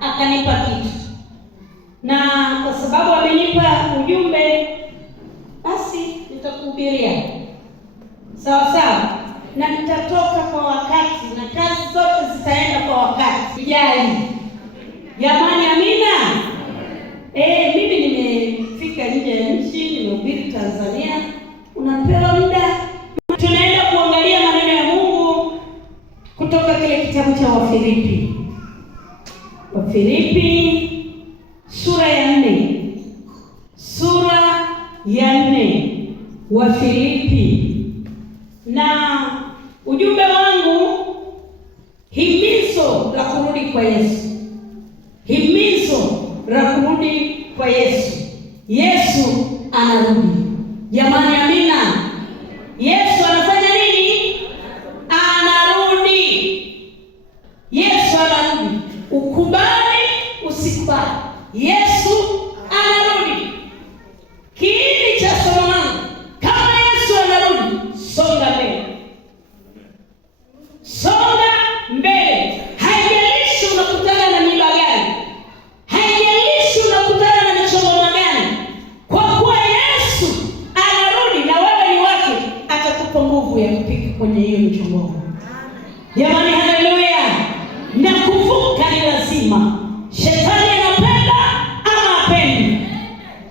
Akanipa kitu, na kwa sababu amenipa ujumbe, basi nitakuhubiria sawa sawa, na nitatoka kwa wakati, na kazi zote zitaenda kwa wakati. Jali jamani, amina. Mimi nimefika nje ya nchi, nimehubiri Tanzania. Unapewa muda, tunaenda kuangalia maneno ya Mungu kutoka kile kitabu cha Wafilipi. Wafilipi sura ya 4, Wafilipi. Na ujumbe wangu, himizo la kurudi kwa Yesu. Himizo la kurudi kwa Yesu. Yesu anarudi. Jamani, amina. Yesu anafanya nini? Anarudi. Yesu anarudi. Ukubali, usikubali, Yesu anarudi. Kiini cha somo langu, kama Yesu anarudi, songa mbele. Songa mbele. Haijalishi unakutana na miba gani, haijalishi unakutana na michongoma gani, kwa kuwa Yesu anarudi na wewe ni wake, atakupa nguvu ya kupika kwenye hiyo michongoma. Jamani, haleluya. Na kuvuka ni lazima. Shetani anapenda ama apendi?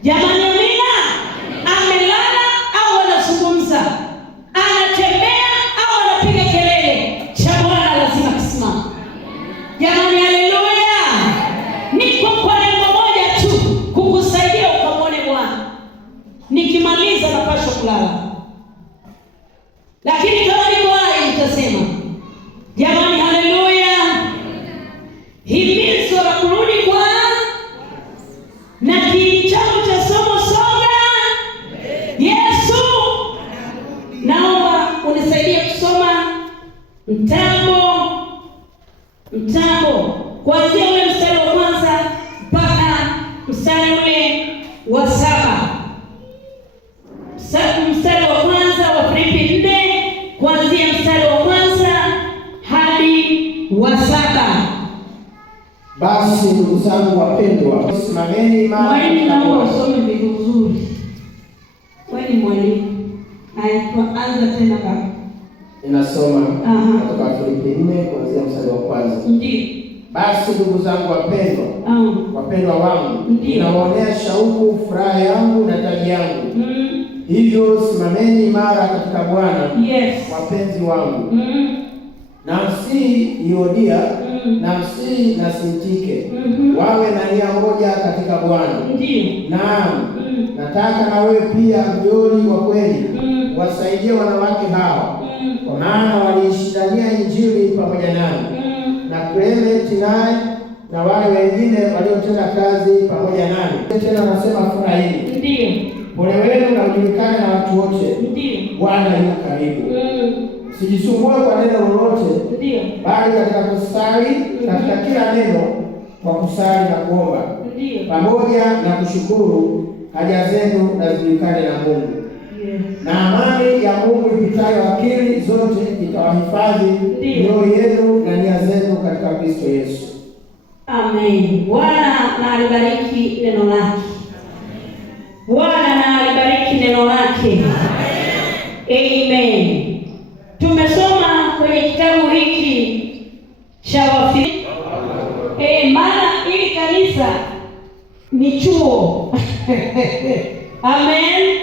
Jamani, amina. Amelala au anazungumza, anatembea au anapiga kelele, cha Bwana lazima kisimama. Jamani, haleluya. Niko kwa lengo moja tu, kukusaidia ukamwone Bwana. Nikimaliza napaswa kulala, lakini kama niko hai nitasema. Jamani, haleluya. Himizo la kurudi kwa na kiini changu cha somo, songa Yesu. Naomba unisaidie kusoma mtambo kuanzia ule mstari wa kwanza mpaka mstari ule wa 7. Mstari wa kwanza wa Filipi 4 kuanzia mstari wa kwanza hadi wa 7. Basi ndugu zangu wapendwa, simameni imara. Mwalimu, naomba usome vizuri. Wewe ni mwalimu. Anza tena baba. Ninasoma kutoka Filipi 4 kuanzia mstari wa kwanza. Ndiyo. Basi ndugu zangu wapendwa, wapendwa wangu, ninawaonea shauku furaha yangu na taji yangu. Hivyo simameni imara katika Bwana. Yes. Wapenzi wangu. Na msii Yodia na msii na Sintike wawe na nia moja katika Bwana. Ndiyo. Naam, nataka na wewe pia mjoli wa kweli wasaidie wanawake hawa, kwa maana waliishindania Injili pamoja nami, na Clement naye na wale wengine waliotenda kazi pamoja nami. Tena nasema furahini. Ndiyo. Pole wenu na ujulikane na watu wote. Ndiyo. Bwana yu karibu. Sijisumbue kwa neno lolote, Ndiyo, bali katika kusali, katika kila neno kwa kusali na kuomba, ndiyo, pamoja na kushukuru, haja zenu na zijulikane na Mungu. Yes. Na amani ya Mungu ipitayo akili zote itawahifadhi mioyo yenu na nia zenu katika Kristo Yesu. Amen. Bwana na alibariki neno lake. Bwana na alibariki neno lake. Amen. Tumesoma kwenye kitabu hiki cha Wafilipi. Maana ili kanisa ni chuo. Amen.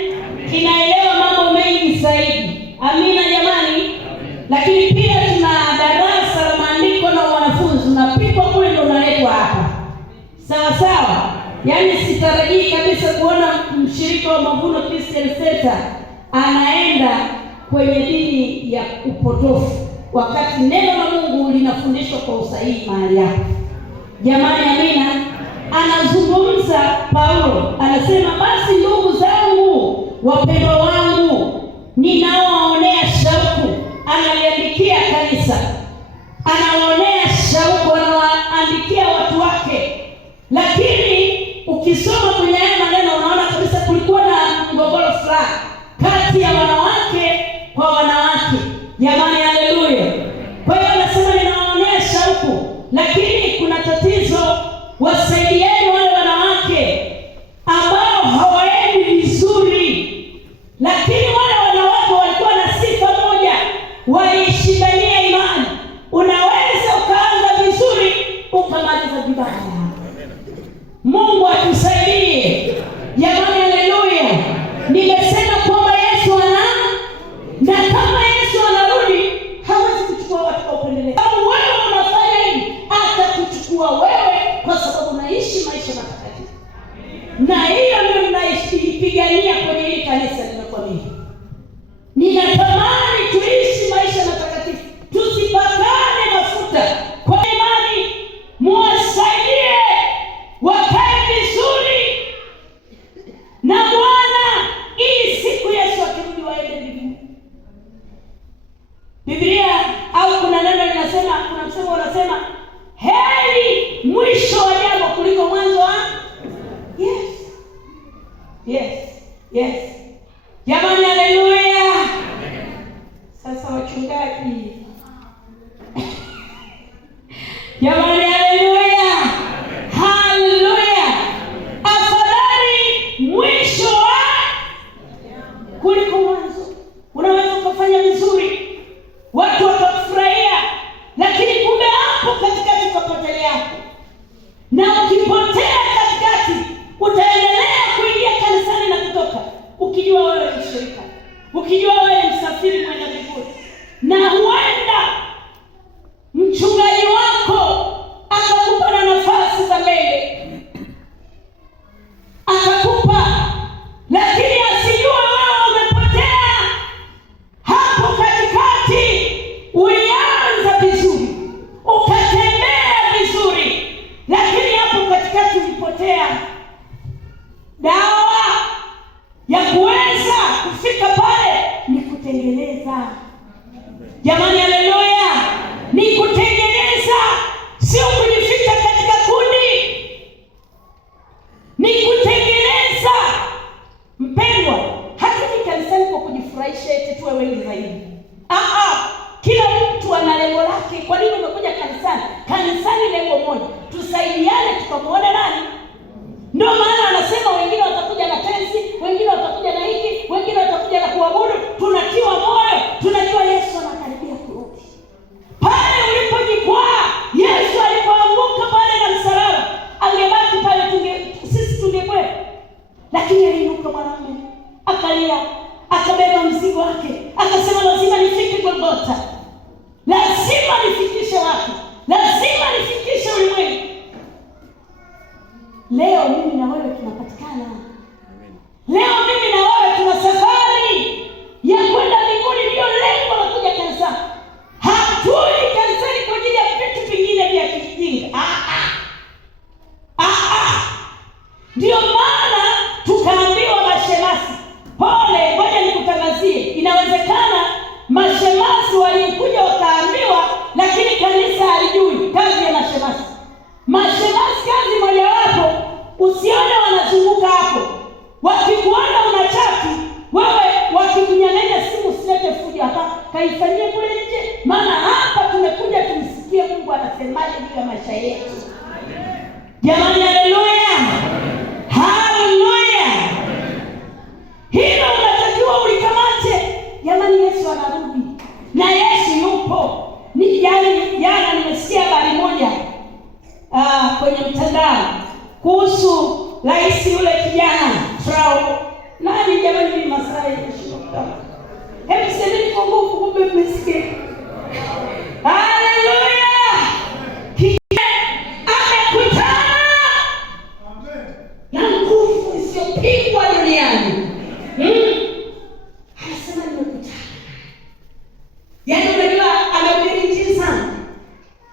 Inaelewa mambo mengi zaidi. Amina jamani. Lakini pia tuna darasa la maandiko na wanafunzi unapikwa kule ndio unaletwa hapa. Sawa sawa. Yaani sitarajii kabisa kuona mshirika wa Mavuno Christian Center anaenda kwenye dini ya upotofu wakati neno la Mungu linafundishwa kwa usahihi mahali hapa. Jamani, amina. Anazungumza Paulo, anasema basi ndugu zangu wapendwa wangu, ninaowaonea shauku. Analiandikia kanisa, anawaonea shauku, anawaandikia watu wake. Lakini ukisoma kwenye haya maneno unaona kabisa kulikuwa na mgogoro fulani kati ya wanawake kwa wanawake. Jamani, haleluya. Kwa hiyo anasema ninawaonea shauku, lakini kuna tatizo. Wasaidieni wale wanawake ambao hawaendi vizuri, lakini wale wanawake walikuwa na sifa moja, walishindania imani. Unaweza ukaanza vizuri ukamaliza vibaya. Mungu atusaidie jamani, haleluya. Nimesema kwamba Yesu na kama Yesu anarudi hawezi kuchukua watu kwa upendeleo. Kama wewe unafanya hivi, atakuchukua wewe kwa sababu unaishi maisha matakatifu. Na hiyo ndio ninaipigania kwenye hili kanisa. Ninakwambia, ninatamani tuishi maisha matakatifu, tusipakane mafuta kwa imani. Muwasaidie wakae vizuri na Bwana, ili siku Yesu akirudi waende mbinguni. Biblia au kuna neno linasema, kuna msemo unasema, heri mwisho wa jambo kuliko mwanzo wa. Yes. Jamani, haleluya. Sasa wachungaji, jamani, haleluya. Afadhali mwisho wa kuliko mwanzo. Unaweza ukafanya vizuri, watu wakafurahia, lakini kumbe hapo katikati ukapotelea. Na ukipotea katikati, utaendelea kuingia kanisani na kutoka, ukijua wewe ni shirika, ukijua wewe ni msafiri mwenda mbinguni. Na huenda mchungaji wako akakupa na nafasi za mbele, akakupa, lakini asijue wewe umepotea hapo katikati. Ulianza vizuri, ukatembea vizuri, lakini hapo katikati ulipotea. Dawa ya kuweza kufika pale ni kutengeneza. Jamani, haleluya. Ni kutengeneza, sio kujificha katika kundi. Ni kutengeneza. Mpendwa, hatuji kanisani kwa kujifurahisha eti tuwe wengi zaidi. Kila mtu ana lengo lake. Kwa nini umekuja kanisani? Kanisani lengo moja, tusaidiane tukamwone nani. Ndio maana anasema wengine watakuja na tenzi, wengine watakuja na hiki, wengine watakuja na kuabudu. Tunatiwa moyo, tunajua Yesu anakaribia kurudi. Pale ulipojikwaa, Yesu alipoanguka pale na msalaba, angebaki pale sisi tungekwepo. Lakini aliinuka mwanamume, akalia, akabeba mzigo wake, akasema lazima nifike Golgotha. Lazima nifikishe watu, lazima nifikishe ulimwengu. Leo mimi na wewe tunapatikana. Leo mimi na wewe tuna safari ya kwenda mbinguni. Ndio lengo la kuja kanisani. Hatuli kanisani kwa ajili ya vitu vingine vya kijinga. Ndio maana tukaambiwa mashemasi, pole, ngoja nikutangazie. Inawezekana mashemasi walikuja wakaambiwa, lakini kanisa halijui kazi ya mashemasi. Mashemasi kazi mojawapo, usione wanazunguka hapo. Wakikuona unachati, wewe wakikunyang'anya simu usilete fujo hapa, kaifanyie kule nje. Maana hapa tumekuja tumsikie Mungu anasemaje juu ya maisha yetu. Jamani, haleluya. Haleluya. Hilo unatakiwa ulikamate. Jamani, Yesu anarudi. Na Yesu yupo. Jana nimesikia habari moja kwenye mtandao kuhusu rais yule kijana Trump. Nani jamani, mimi Masai nimeshuka. Hebu sema kwa nguvu, kumbe mmesikia. Haleluya. Amekutana na nguvu isiyopingwa duniani. Anasema nimekutana. Yaani unajua amehubiri injili sana.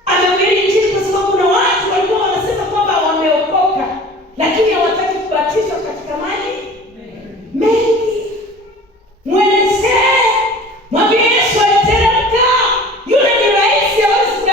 Amehubiri injili kwa sababu kuna watu walikuwa wanasema kwamba wameokoka, lakini hawataki kubatizwa katika maji mengi. Mwelezee, mwambie Yesu aliteremka. Yule ni rais, hawezi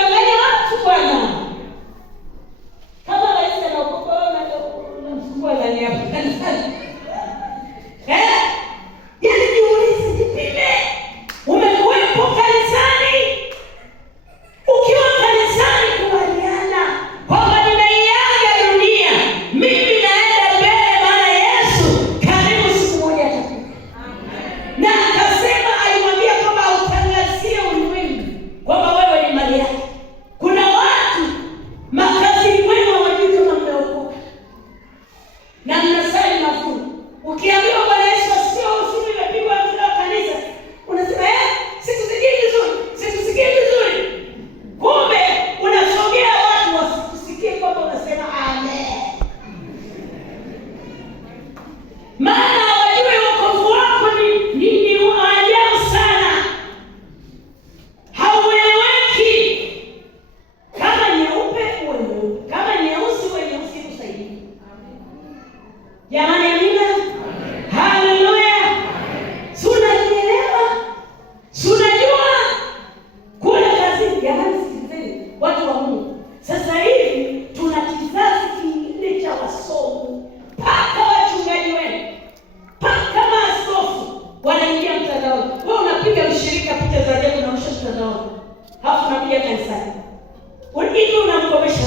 hivi unamkomesha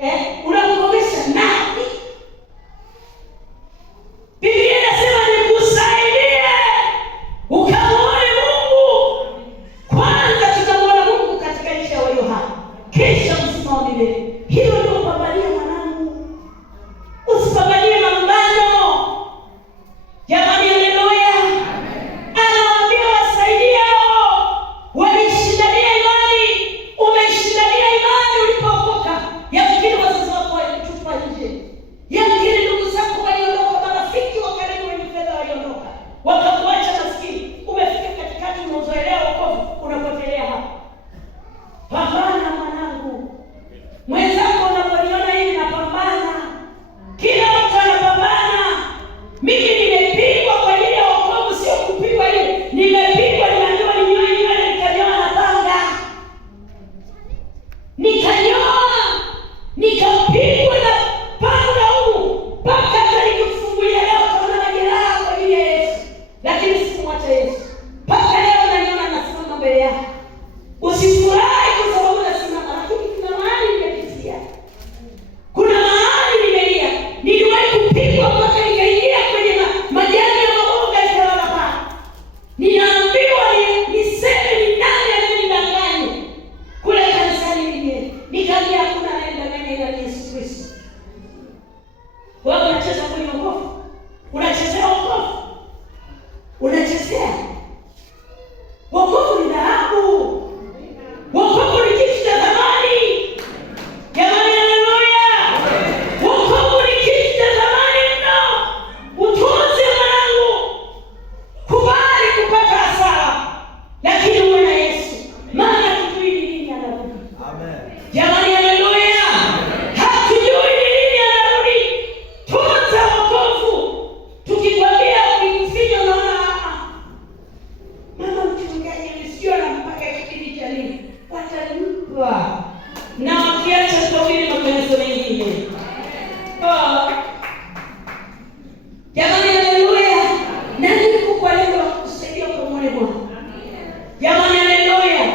nani? Unamkomesha nani? Biblia inasema nikusaidie ukamwone Mungu. Kwanza tutamwona Mungu katika nchi ya walio hai, kisha uzima wa milele. Hilo ndio pambania mwanangu, usipambanie mambano. Jamani, haleluya. Anawaambia wasaidie walishindania imani. Umeshindania imani ulipookoka. Yamkini wazazi wako walikutupa nje, yamkini ndugu zako waliondoka, marafiki wa karibu wenye fedha waliondoka, wakakuacha maskini. Umefika katikati, unazoelea wokovu, unapotelea hapa. Pambana mwanangu. Mwenzako unapoliona hivi napambana, kila mtu anapambana. Mimi nimepigwa kwa ajili ya wokovu, sio kupigwa ile. Nimepigwa, nimeambiwa ninyoe nywele, nikanyoa na panga. Nikanyoa, nikapigwa na panga huu, mpaka hata nikikufungulia leo utaona majeraha kwa ajili ya Yesu. Lakini sikumwacha Yesu. Mpaka leo naniona nasimama mbele yako. Usifurahi kwa sababu nasimama, lakini kuna mahali nimepitia. Kuna mahali nimelia. Niliwahi kupigwa mpaka nikaingia kwenye majani ya maboga nikalala pale. Ninaambiwa niseme ni nani anayenidanganya. Kule kanisani mwenyewe. Nikaambia hakuna anayedanganya ila Yesu Kristo. Wewe unacheza kwenye wokovu? Unachezea wokovu? Unachezea? Wokovu ni dhahabu. Wokovu ni kitu cha thamani. Jamani, haleluya. Wokovu ni kitu cha thamani mno. Utunze mwanangu. Kubali kupata hasara, lakini uwe na Yesu. Maana hatujui ni lini anarudi. Amen. Jamani, haleluya. Hatujui ni lini anarudi. Tunza wokovu. Tukikwambia ukikufinya unaona mama mchungaji nisio na mpaka kipindi cha nini? Watampa. Na wakiacha tutahubiri makanisa mengine. Jamani, haleluya. Na niko kwa lengo la kukusaidia ukamwone Bwana. Jamani, haleluya.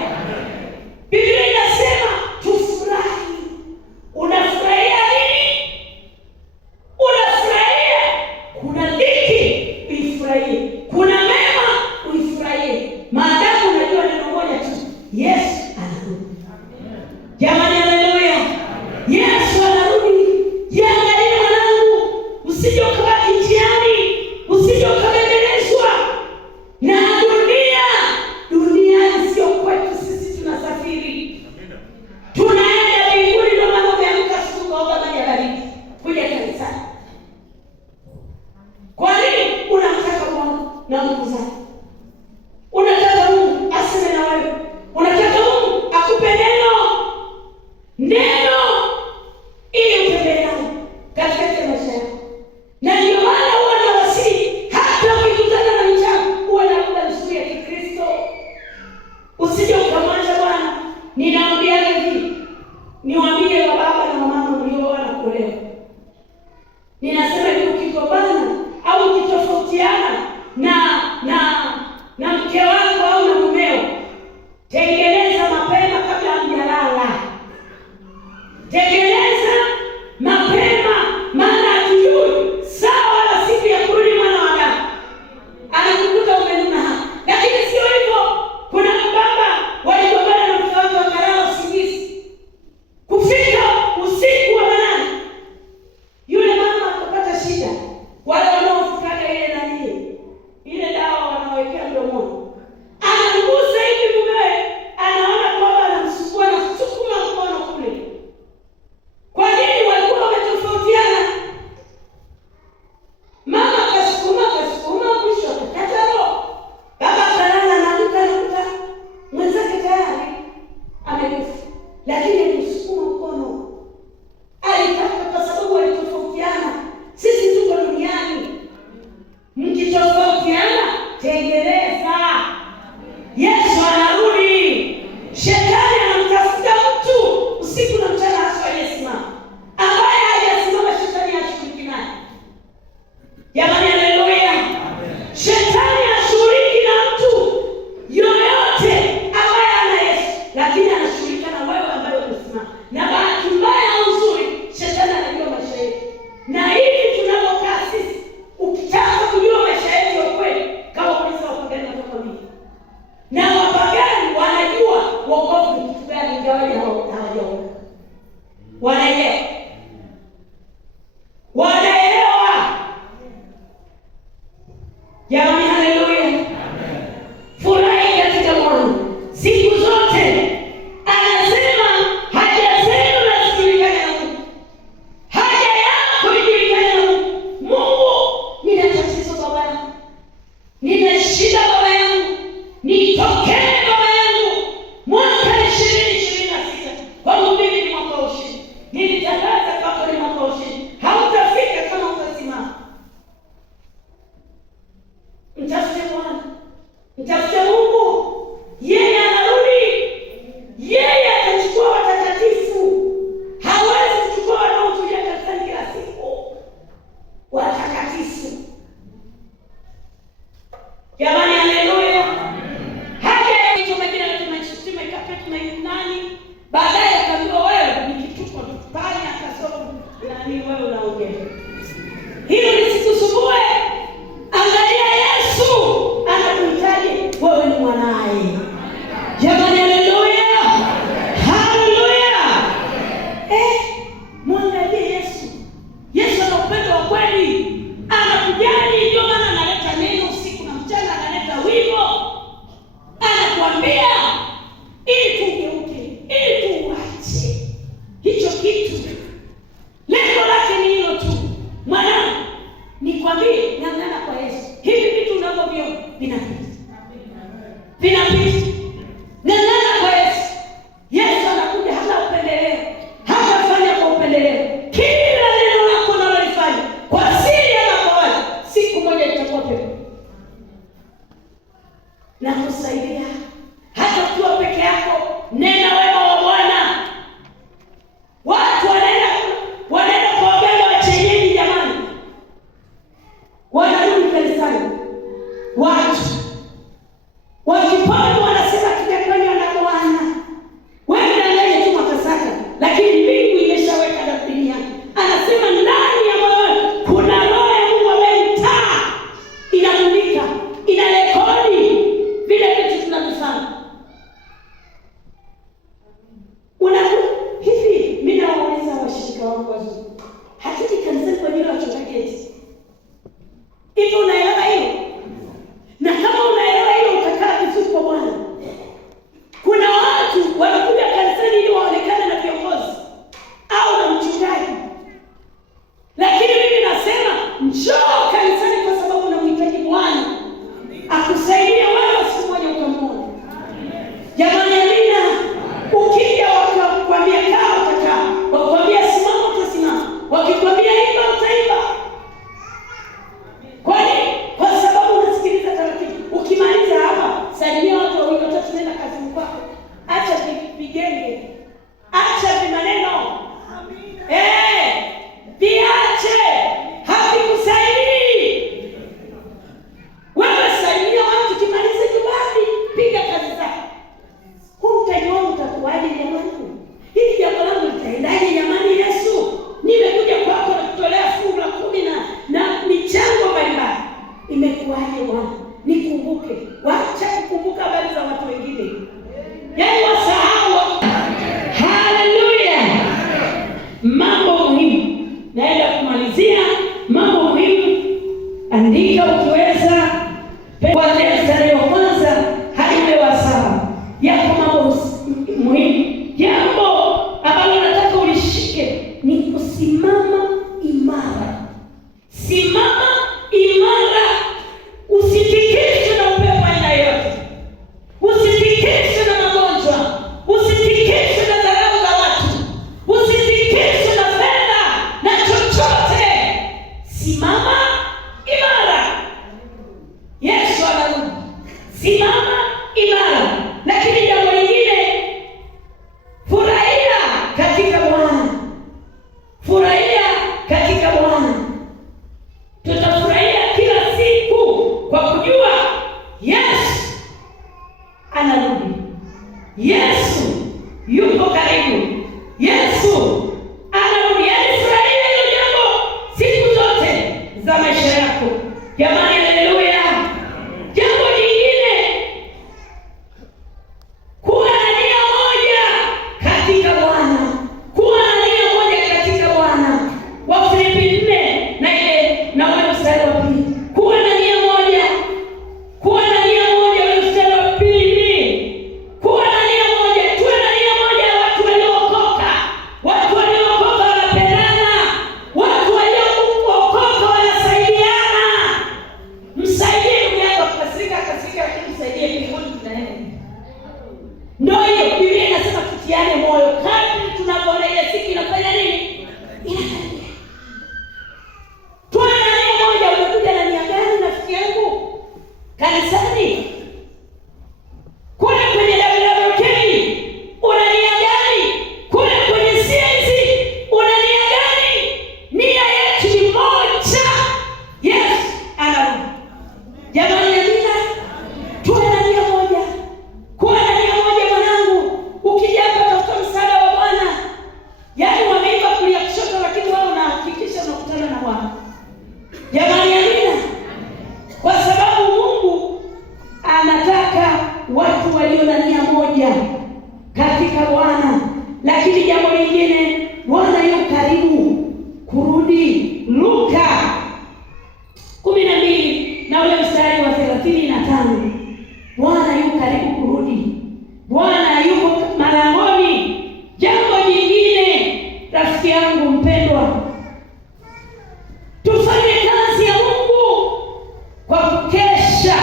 Biblia inasema tufurahi. Unafurahia nini? Unafurahia kuna dhiki, uifurahie. Kuna mema, uifurahie. Maadamu unajua neno moja tu, Yesu anarudi. Jamani, haleluya. Yesu anarudi. Jiangalie mwanangu, usije ukabaki njiani, usije ukabembelezwa na dunia. Dunia sio kwetu sisi, tunasafiri. Tunaenda mbinguni. Ndio maana umeamka asubuhi ukaoga maji ya baridi kuja kanisani. Kwa nini? Unamtaka Mungu na nguvu zake. Unataka Mungu aseme na wewe. Unataka Mungu akupe neno ili utembee nalo katika maisha yako. Na ndio maana huwa nawasihi, hata ukikutana na mchawi uwe na muda mzuri ya Kikristo. Usije ukamwacha Bwana. Ninaambia hivi, niwaambie wa baba na mama mlioa na kuolewa. Ninasema hivi, ukigombana au ukitofautiana na mke wako au na mumeo, tengeneza mapema kabla hamjalala. Tengeneza mapema, maana hatujui saa wala siku ya kurudi mwana wa Adamu. Anakukuta umenuna hapa. Lakini sio hivyo. Kuna mbaba waligombana na mke wake wakalala usingizi. Kufika usiku wa manane, yule mama akapata shida. Wale wanaofutaga ile dawa wanawekea mdomoni. Anamgusa hivi mumewe, anaona kwamba anamsukua na sukuma mkono kule. Kwa nini? Walikuwa wametofautiana. Mama kasukuma, mwisho akakata roho. Baba akalala na anakuta mwenzake tayari amekufa. Lakini alimsukuma mkono. Alitaka kwa sababu walitofautiana. Sisi tuko duniani. Mkitofautiana, tengeneza. Yesu anarudi. Shetani anamtafuta mtu usiku na mchana hasa aliyesimama. Ambaye hajasimama shetani hashughuliki naye. Jamani, haleluya. Shetani hashughuliki na mtu yoyote ambaye ana Yesu, lakini anashughulika na hawajaokoka. Wanaelewa. Wanaelewa. Jamani, haleluya. Furahi katika Bwana siku zote. Anasema haja zenu na zijulikane na Mungu. Haja yako ijulikane na Mungu. Mungu, nina tatizo baba yangu, nina shida baba yangu, nitokee baba yangu. Mwaka 2026 kwangu mimi ni mwaka wa ushindi. Nilitangaza kwako ni mwaka wa ushindi. Hautafika kama utasimama. Mtafute Bwana, mtafute Mungu. Yeye anarudi. Yeye atachukua watakatifu. Hawezi kuchukua wanaotulia kanisani kila siku. Watakatifu. Jamani, haleluya. Hata hicho mengine nani baadaye akaambiwa wewe ni kituko tupanya kasoro nani wewe unaongea. Hilo lisikusumbue. Angalia Yesu anakuhitaji wewe ni mwanae. Jamani, haleluya. Haleluya. Mwangalie Yesu. Yesu ana upendo wa kweli. Anakujali, ndio maana analeta neno usiku na mchana, analeta wimbo. Anakuambia ili tugeuke, ili tuache hicho kitu. Lengo lake ni hilo tu. Mwanangu, nikwambie, ng'ang'ana kwa Yesu. Hivi vitu unavyoviona vinapita. Vinapita. Ng'ang'ana kwa Yesu. Yesu anakuja, hana upendeleo. Hatafanya kwa upendeleo. Kila neno lako unalolifanya kwa siri ama kwa wazi, siku moja litakuwa pepo. Na kusaidia hata ukiwa peke yako, nena wema wa Bwana. Watu wanaenda kwa waganga wa kienyeji jamani. Wanarudi kanisani. Watu wakipona wanasema tutakanya na Bwana. Wewe ndiye tu matasaka, lakini mbingu imeshaweka dabinia. Anasema ndani ya moyo kuna roho ya Mungu ambaye taa inamulika, inarekodi vile vitu tunavifanya. Hivi mimi nawauliza washirika wangu wazuri. Hatiki kanisani kwa ajili ya wachungaji eti. Hivi unaelewa hiyo? Na kama unaelewa hiyo utakaa vizuri kwa Bwana. Kuna watu wanakuja kanisani ili waonekane na viongozi au na mchungaji. Lakini mimi nasema njoo kanisani kwa sababu unamhitaji Bwana. Akusaidie wewe siku moja ukamwona. Jamani, amina. Ukija wakakwambia kaa utakaa. Wakwambia simama utasimama. Wakikwambia imba utaimba. Kwani kwa sababu unasikiliza taratibu. Ukimaliza hapa, salimia watu wawili watatu, nenda kazini kwako. Acha vigenge. Acha vimaneno. Viache. Havikusaidii. Wewe salimia watu, kimaliza nyumbani, piga kazi zako. Huu mtaji wangu utakuwaje jamani? Hili jambo langu litaendaje jamani? Yesu, nimekuja kwako na kutolea fungu la 10 na michango mbalimbali. Imekuwaje Bwana? Nikumbuke. Wacha kukumbuka habari za watu wengine. Yaani wasahau. Haleluya. Mambo muhimu. Naenda kumalizia mambo muhimu. Andika ukiweza. Kuanzia mstari wa kwanza hadi ule wa 7. Yako mambo muhimu. Jambo ambalo nataka ulishike ni kusimama imara. Simama imara. Usitikiswe na upepo aina yote. Usitikiswe na magonjwa. Usitikiswe na dharau za watu. Usitikiswe na fedha na chochote. Simama imara. Yesu anarudi. Simama imara. Lakini jambo lingine, furahia katika Bwana. Furahia katika Bwana. Tutafurahia kila siku kwa kujua Yesu anarudi. Yesu yuko karibu. Yesu anarudi. Yaani furahia hilo jambo siku zote za maisha yako. Jamani, haleluya. Jambo lingine, kuwa na nia moja katika Bwana. rafiki yangu mpendwa, tufanye kazi ya Mungu kwa kukesha,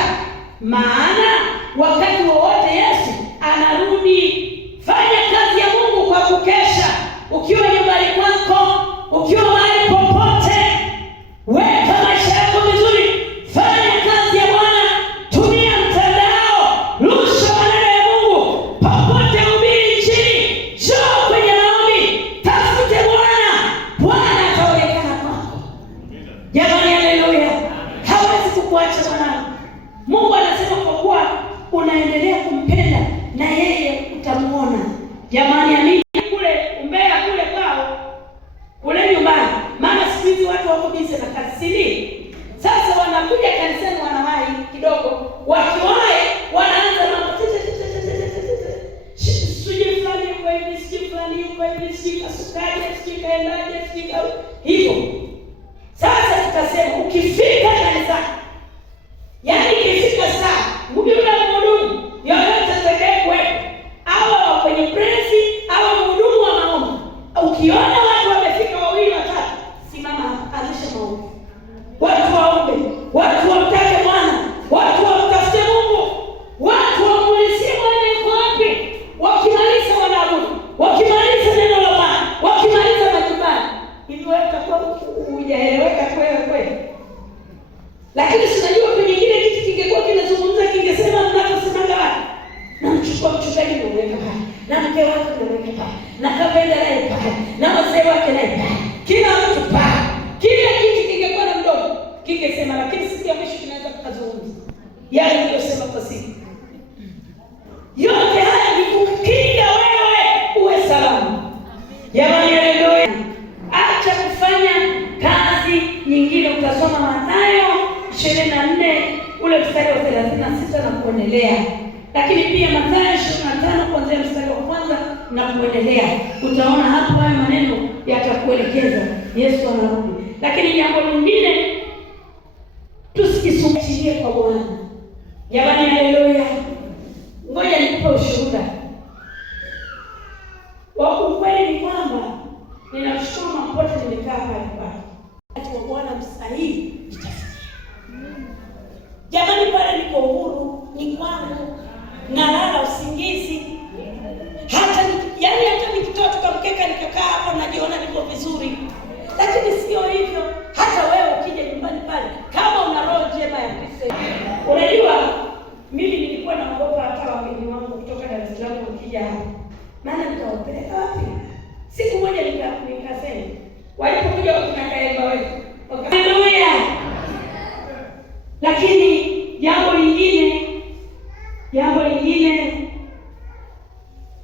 maana wakati wowote Yesu anarudi. Fanya kazi ya Mungu kwa kukesha, ukiwa nyumbani kwako, ukiwa mahali popote, weka maisha yako vizuri, fanya kazi ya Bwana, tumia mtandao, rusha maneno ya Mungu popote, hubiri Injili, njoo kwenye maombi, tafute Bwana, Bwana ataonekana kwako. Jamani, haleluya! Hawezi kukuacha mwanangu. Mungu anasema kwa kuwa unaendelea kumpenda na yeye utamuona. Jamani, amini. Kule Umbea kule kwao kule nyumbani, maana siku hizi watu wako busy na kazi. Sasa wanakuja kanisani, wanawahi kidogo, wakiwahi wanaanza mambo sijui fulani yuko hivi, sijui fulani yuko hivi, sijui kasukari, sijui kaendaje, sijui hivyo. Sasa tutasema ukifika kanisani, yaani ikifika saa mhubiri na mhudumu yoyote atakaye kuwepo, au kwenye presi au mhudumu wa maombi, ukiona watu wamefika wawili watatu, simama, anzisha maombi. Watu waombe, watu wamtake Bwana, watu wamtafute Mungu, watu wamuulizie Bwana yuko wapi. Wakimaliza wanaabudu, wakimaliza neno la Bwana, wakimaliza majumbani. Hivi wewe utakuwa hujaeleweka kweli. Lakini sinajua kwenye kile kitu kingekuwa kinazungumza, kingesema mnaposemaga wapi, na mchukua mchungaji na mweka pale, na mke wake na mweka pale, na kapenda naye pale, na wazee wake naye pale, kila mtu pale. Kile kitu kingekuwa na mdomo kingesema, lakini siku ya mwisho tunaweza kuzungumza yale niliyosema kwa siku. Yote haya ni kukinga wewe uwe salama. Jamani, haleluya! Acha kufanya kazi nyingine. Utasoma Mathayo 24 ule mstari wa 36 na kuendelea, lakini pia Mathayo 25 kuanzia mstari wa kwanza na kuendelea. Utaona hapo haya maneno yatakuelekeza Yesu anarudi. Lakini jambo lingine, tusikisumbukie kwa Bwana. Jamani, haleluya! Ngoja nikupe ushuhuda wa ukweli. Ni kwamba ninashukuru mapote nimekaa pale pale, wakati wa Bwana msahihi nitafikia. Jamani, pale niko uhuru, ni kwangu, nalala usingizi. Hata nikitoa tukamkeka nikakaa hapo, najiona niko vizuri. Lakini sio hivyo. Hata wewe ukija nyumbani pale, kama una roho njema ya Kristo. Unajua mimi nilikuwa naogopa hata wageni wangu kutoka Dar es Salaam wakija hapa, maana nitawapeleka wapi? Siku moja nikasema, walipokuja wakinakaemba wewe, haleluya. Lakini jambo lingine,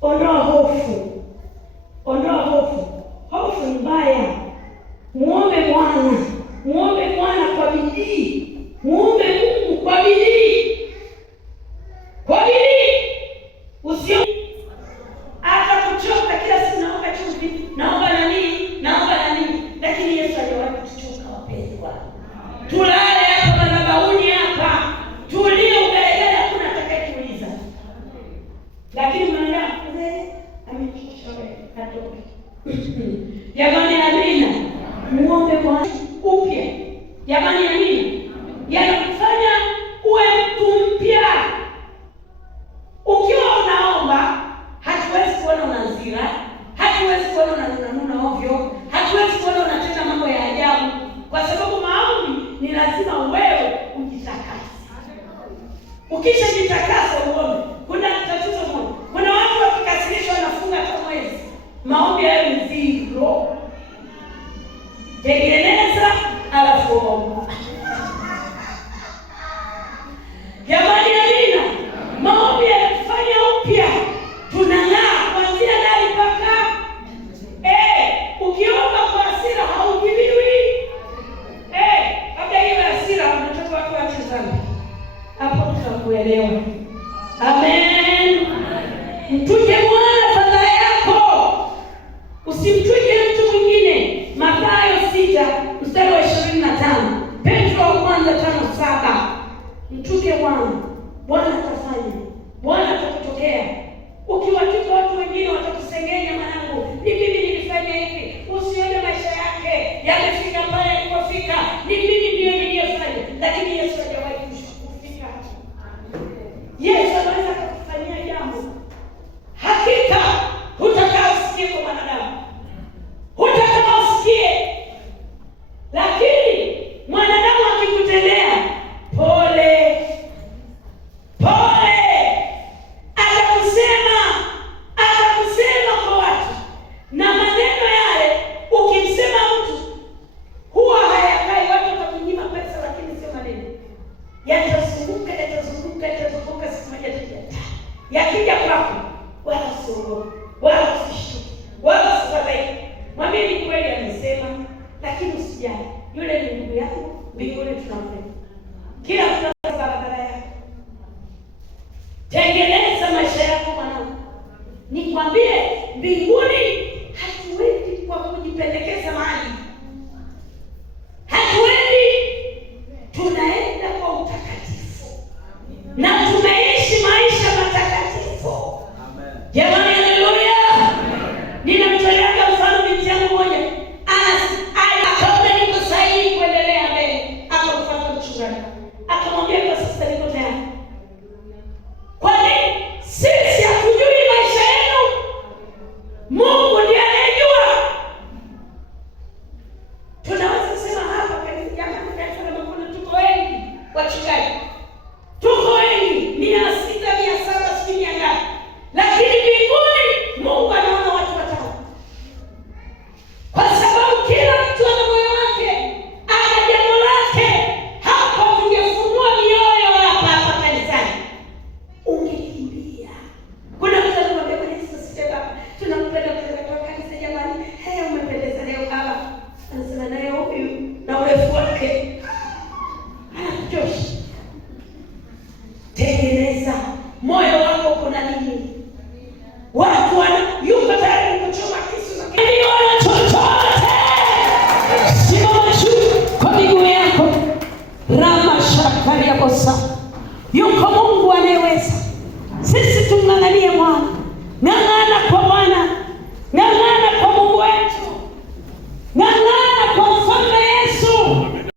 ondoa hofu. Hofu ni mbaya. Muombe Bwana kwa bidii. Muombe Mungu kwa bidii. Usio hata kuchoka kila siku, naomba chumvi, naomba nani. Lakini Yesu hajawahi kutuchoka, wapendwa. Tulale hapa madhabahuni hapa, tulie ugaegele, hakuna atakayekuuliza. Lakini mwanadamu amechosha wewe, atoke. Jamani, amina. Muombe Bwana upya. Jamani, amina. Yanakufanya uwe mtu mpya. Ukiwa unaomba, hatuwezi kuona unazira, hatuwezi kuona unanuna ovyo, hatuwezi kuona unatenda mambo ya ajabu, kwa sababu maombi ni lazima wewe ujitakase. Ukisha jitakasa uombe. Kuna tatizo moja, kuna watu wakikasirishwa wanafunga hata mwezi. Maombi hayo ni zero. Tengeneza alafu omba. Jamani, amina. Maombi yanatufanya upya, tunang'aa kuanzia ndani mpaka. Ukiomba kwa hasira haujibiwi. Labda hiyo hasira unataka watu waache dhambi, hapo tutakuelewa. Amen. Mtuje Bwana fadhila yako, usimtuje mtu mwingine. Mathayo 6 mstari wa 25. yamefika pale alipofika. Ni mimi ndio niliyefanya, lakini Yesu hajawahi kufika. Yesu anaweza kukufanyia jambo. Hakika hutakaa usikie kwa mwanadamu, hutakaa usikie, lakini mwanadamu akikutendea pole pole, atakusema kwa watu, na maneno yale ukimsema mtu huwa hayakai. Watu watakunyima pesa, lakini sio maneno yatazunguka, siku moja yakija kwako, wala usiogope, wala usishtuke, wala usifadhaike. Mwambie ni kweli amesema, lakini usijali, yule ni ndugu yako mbinguni, tunampenda. Kila mtu ana barabara yake. Tengeneza maisha yako mwanangu. Nikwambie, mbinguni hatuendi kwa kujipendekeza mahali, hatuendi, tunaenda kwa utakatifu na tumeishi maisha matakatifu. Jamani, haleluya! Ninamtolea mfano binti yangu moja, akaona niko sahihi kuendelea mbele, akamfuata mchungaji, akamwambia kwa sasa niko tayari. Kwani sisi hatujui maisha yenu? Mungu ndiye anayejua. Tunaweza kusema hapa kanisa, jamani, kanisa la Mavuno tuko wengi, wachungaji tuko wengi, 600, 700, sijui ngapi, lakini mbinguni Mungu anaona watu watano, kwa sababu kila mtu ana moyo wake, ana jambo lake. Hapa tungefunua mioyo hapa kanisani, ungekimbia. Kuna mtu anamwambia Bwana Yesu asifiwe, baba tunampenda kwa kanisa, jamani, umependeza leo baba. Anasema naye huyu na urefu wake anakuchosha. Tengeneza moyo wako, kuna nini? Watu yuko tayari kuchoma kisu na wana chochote. Simama juu kwa miguu yako. Rama shakari ya kosa. Yuko